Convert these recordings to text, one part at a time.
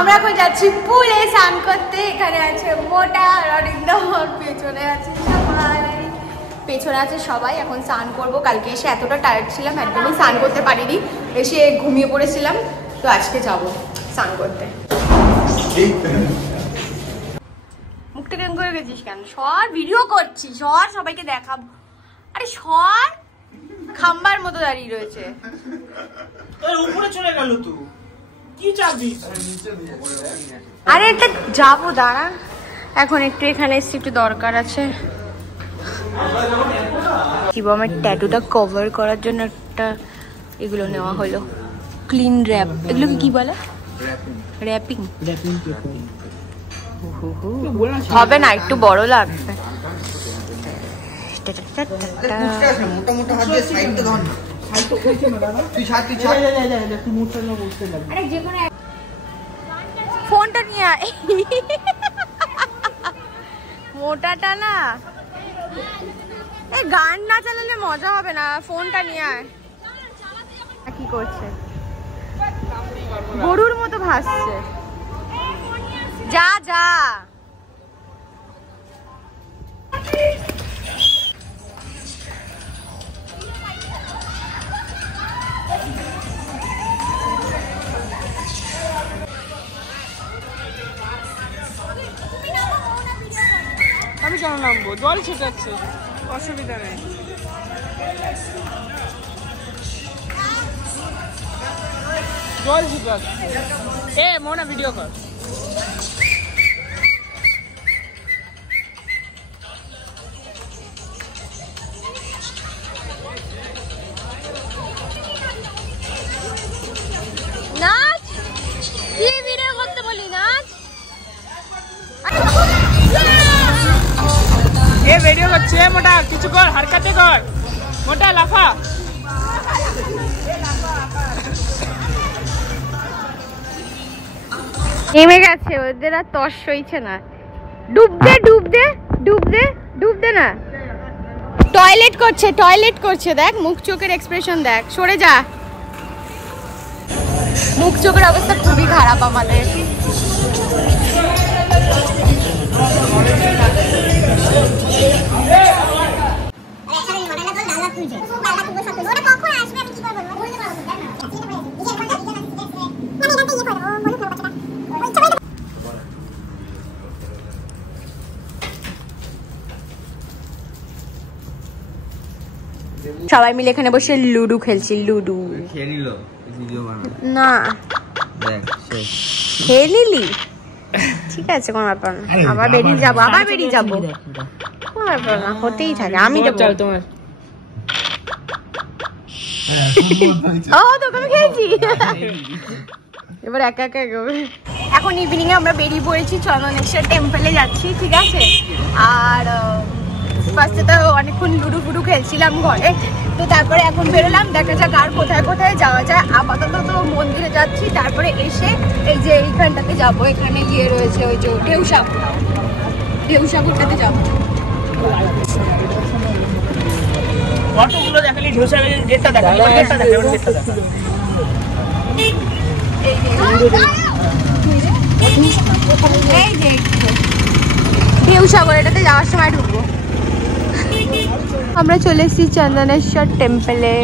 আমরা এখন যাচ্ছি পুলে স্নান করতে। এখানে আছে মোটা, অরিন্দম, পেছনে আছে সবাই, এখন স্নান করবো। কালকে এসে এতটা টায়ার্ড ছিলাম, একদমই স্নান করতে পারিনি, এসে ঘুমিয়ে পড়েছিলাম। তো আজকে যাবো স্নান করতে। মুখটা কেমন করে গেছিস কেন? সর, ভিডিও করছি, সর, সবাইকে দেখাবো। আরে সর, খাম্বার মতো দাঁড়িয়ে রয়েছে। উপরে চলে গেল তো কি যাবি? আরে এটা যাবো, দাঁড়া, এখন একটু এখানে এসে একটু দরকার আছে। শিবমের ট্যাটুটা কভার করার জন্য একটা এগুলো নেওয়া হলো, ক্লিন র্যাপ। এগুলোকে কি বলে? র্যাপিং। হবে না, একটু বড় লাগবে। ফোনটা নিয়ে আয়, মোটাটা না, এই গান না চালালে মজা হবে না, ফোনটা নিয়ে আয়। কি করছে? গরুর মতো ভাসছে। যা যা, আমি কেন নামবো? জল ছিটাচ্ছে, অসুবিধা নেই। জল ছিটাচ্ছে। এ মোনা ভিডিও কর। নাচ, কি ভিডিও করতে বলি, নাচ। এ ভিডিও করছে, মোটা কিছু কর, হারকাতে কর, মোটা লাফা। নেমে গেছে, ওদের আর তস সইছে না। ডুব দে, ডুব দে, ডুব দে, ডুব দে না। টয়লেট করছে, দেখ মুখ চোখের এক্সপ্রেশন দেখ। সরে যা, মুখ চোখের অবস্থা খুবই খারাপ আমাদের। সবাই মিলে এখানে বসে লুডো খেলছি। লুডো না, খেয়ে নিলি, ঠিক আছে, কোনো ব্যাপার না। আবার বেরিয়ে যাবো, কোনো ব্যাপার না, হতেই থাকে। আমি যাবো, তোমার ও তোকে আমি খেয়েছি। এবার একা একা এগোবে। এখন ইভিনিং এ আমরা বেরিয়ে পড়েছি, চন্দনেশ্বর টেম্পলে যাচ্ছি, ঠিক আছে। আর ফার্স্টে তো অনেকক্ষণ লুডো ফুডু খেলছিলাম ঘরে, তো তারপরে এখন বেরোলাম, দেখা যাক আর কোথায় কোথায় যাওয়া যায়। আপাতত তো মন্দিরে যাচ্ছি, তারপরে এসে এই যে এইখানটাতে যাবো, এখানে ইয়ে রয়েছে, ওই যে ঢেউসাগরটাতে যাবো। ফটোগুলো দেখালি, ঢেউসাগরের ডেটটা দেখা, ডেটটা দেখা, ডেটটা দেখা। এই যে ঢেউসাগর, এটাতে যাওয়ার সময় ঢুকবো। আমরা চলে এসেছি চন্দনেশ্বর টেম্পলে।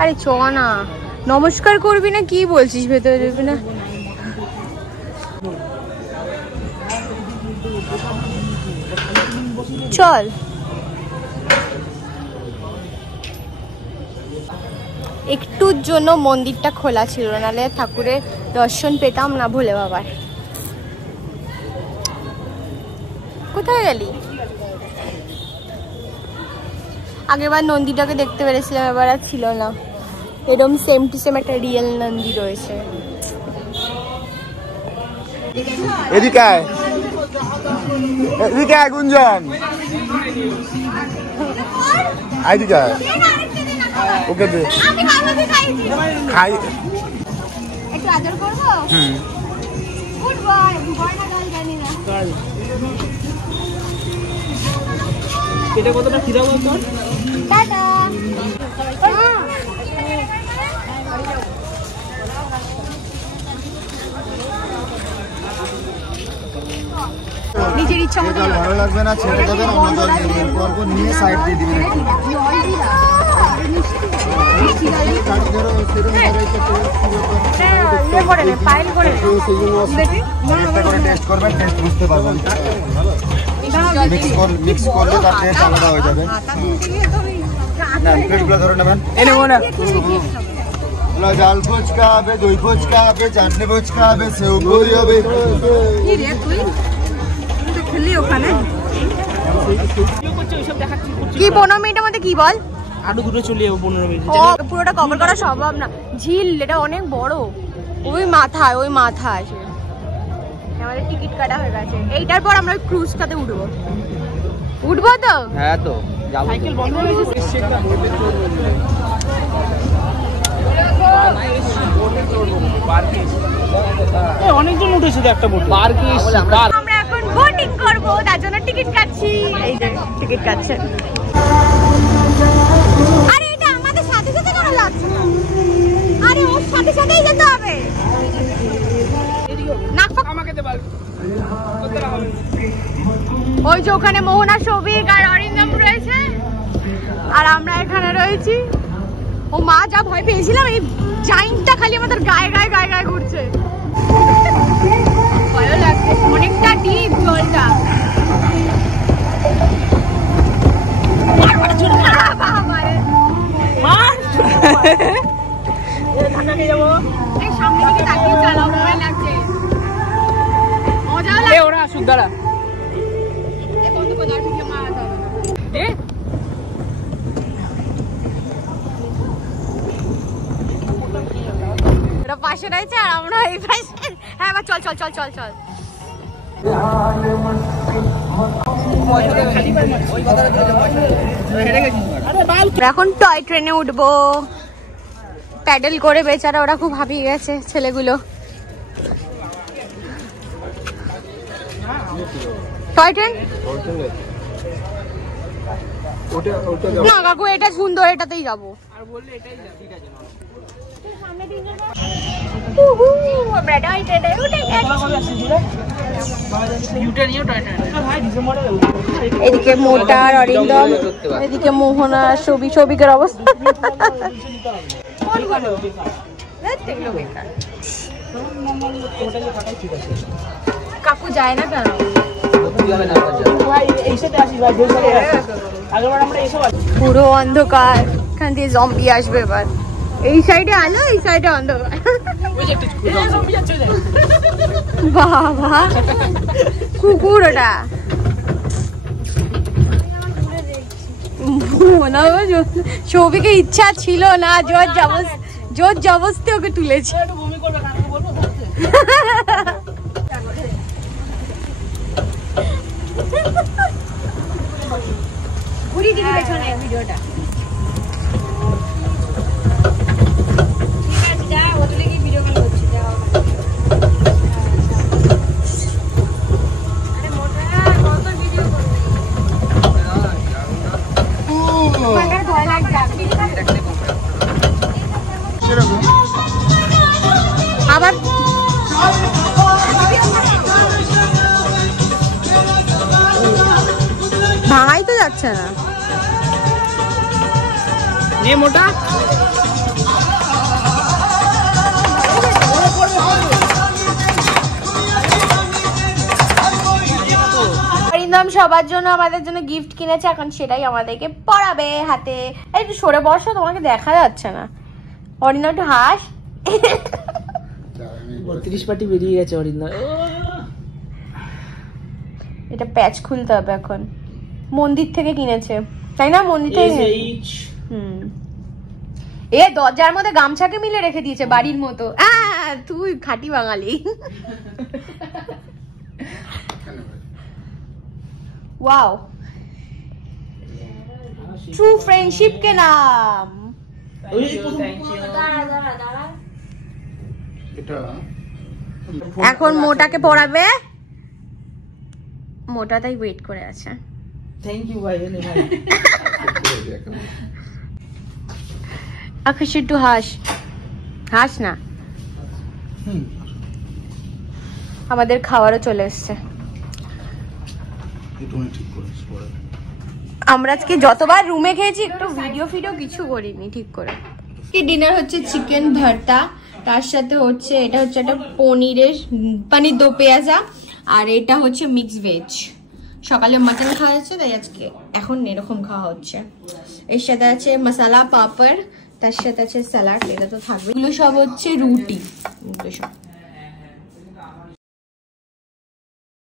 আরে চ না, নমস্কার করবি না, কি বলছিস? ভেতরে ঢুকবি না? চল। একটুর জন্য মন্দিরটা খোলা ছিল, নাহলে ঠাকুরের দর্শন পেতাম না ভোলে বাবার। কোথায় গেলি? আগেরবার নন্দীটাকে দেখতে পেরেছিলাম, এবার আর ছিল না। এরকম সেম টু সেম একটা রিয়েল নন্দী রয়েছে। এদিকে গুঞ্জন, এদিকে ওকে দে আমি খাবো, তুই খাইছি। খাই একটু আদর করবো? গুড বয়, বয় না গাল জানি না। এটা কতটা খিদা বল তোর? টাটা। নিজের ইচ্ছা মতো জল ভালো লাগবে না ছেড়ে দেবেন অন্য জল নিয়ে নেবেন পরপর নিয়ে সাইড দিয়ে দিবেন একটা করে টেস্ট করবেন টেস্ট বুঝতে পারবেন মিক্স করলে তার টেস্ট আলাদা হয়ে যাবে না প্লেটগুলো ধরে নেবেন জাল ফুচকা হবে দই ফুচকা হবে চাটনি ফুচকা হবে সেউ পুরি হবে কি 15 মিনিটের মধ্যে কি বল আরো দুটো চলে যাবো 15 মিনিট পুরোটা কভার করা সম্ভব না ঝিল এটা অনেক বড় ওই মাথায় আমাদের টিকিট কাটা হয়ে গেছে এইটার পর আমরা ক্রুজটাতে উঠবো তো হ্যাঁ তো সাইকেল বন্ধ হয়ে গেছে অনেকজন উঠেছে একটা বোট আমরা এখন বোটিং করব তার জন্য টিকিট কাটছি এই যে টিকিট কাটছে আরে এটা আমাদের সাথে সাথে কেন লাগছে আরে ওর সাথে সাথেই যেতে হবে নাক আমাকে দে বল ওই যে ওখানে মোহনা সৌভিক আর অরিন্দম রয়েছে আর আমরা এখানে রয়েছি ও মা যা ভয় পেয়েছিলাম এই জাইন্টটা খালি আমাদের গায়ে ঘুরছে ভালো লাগছে অনেকটা ডিপ জলটা সামনে দিকে তাকিয়ে চালাও ভয় লাগছে মজা লাগছে ওরা আসুক দাঁড়া পাশে রয়েছে আর আমরা এই পাশে হ্যাঁ চল এখন টয় ট্রেনে উঠবো প্যাডেল করে বেচারা ওরা খুব হাঁপিয়ে গেছে ছেলেগুলো টয় ট্রেন না কাকু এটা সুন্দর এটাতেই যাবো আর বললে এটাই যা ঠিক আছে এদিকে মোটার অরিন্দম এদিকে মোহনা সৌভিকের অবস্থা কাকু যায় না কেন পুরো অন্ধকার এখান দিয়ে জম্বি আসবে এবার এই সাইডে আলো এই সাইডে অন্ধকার বাবা কুকুর ওটা সৌভিকের ইচ্ছা ছিল না জোর জবস্তি ওকে তুলেছে ঘুরি দিদি পেছনে ভিডিওটা আবার ভাঙাই তো যাচ্ছে না মোটা সবার জন্য আমাদের জন্য গিফট কিনেছে এখন সেটাই আমাদেরকে পরাবে হাতে একটু সরে বসো তোমাকে দেখা যাচ্ছে না অরিন্দম একটু হাস 32 পাটি বেরিয়ে গেছে অরিন্দম এটা প্যাচ খুলতে হবে এখন মন্দির থেকে কিনেছে তাই না মন্দির থেকে এ দরজার মধ্যে গামছাকে মিলে রেখে দিয়েছে বাড়ির মতো তুই খাঁটি বাঙালি वाओ ट्रू फ्रेंडशिप के नाम এখন মোটাকে পড়াবে, মোটা তাই ওয়েট করে আছে। থ্যাংক ইউ ভাই। আকাশ একটু হাস, হাস না। আমাদের খাবারও চলে এসছে। আমরা আজকে যতবার রুমে খেয়েছি একটু ভিডিও ফিডিও কিছু করিনি ঠিক করে। ডিনার হচ্ছে চিকেন ভর্তা, তার সাথে হচ্ছে এটা হচ্ছে একটা পনির দো পেঁয়াজা, আর এটা হচ্ছে মিক্স ভেজ। সকালে মাটন খাওয়া হচ্ছে তাই আজকে এখন এরকম খাওয়া হচ্ছে। এর সাথে আছে মশলা পাপড়, তার সাথে আছে স্যালাড, এটা তো থাকবে। এগুলো সব হচ্ছে রুটি, এগুলো সব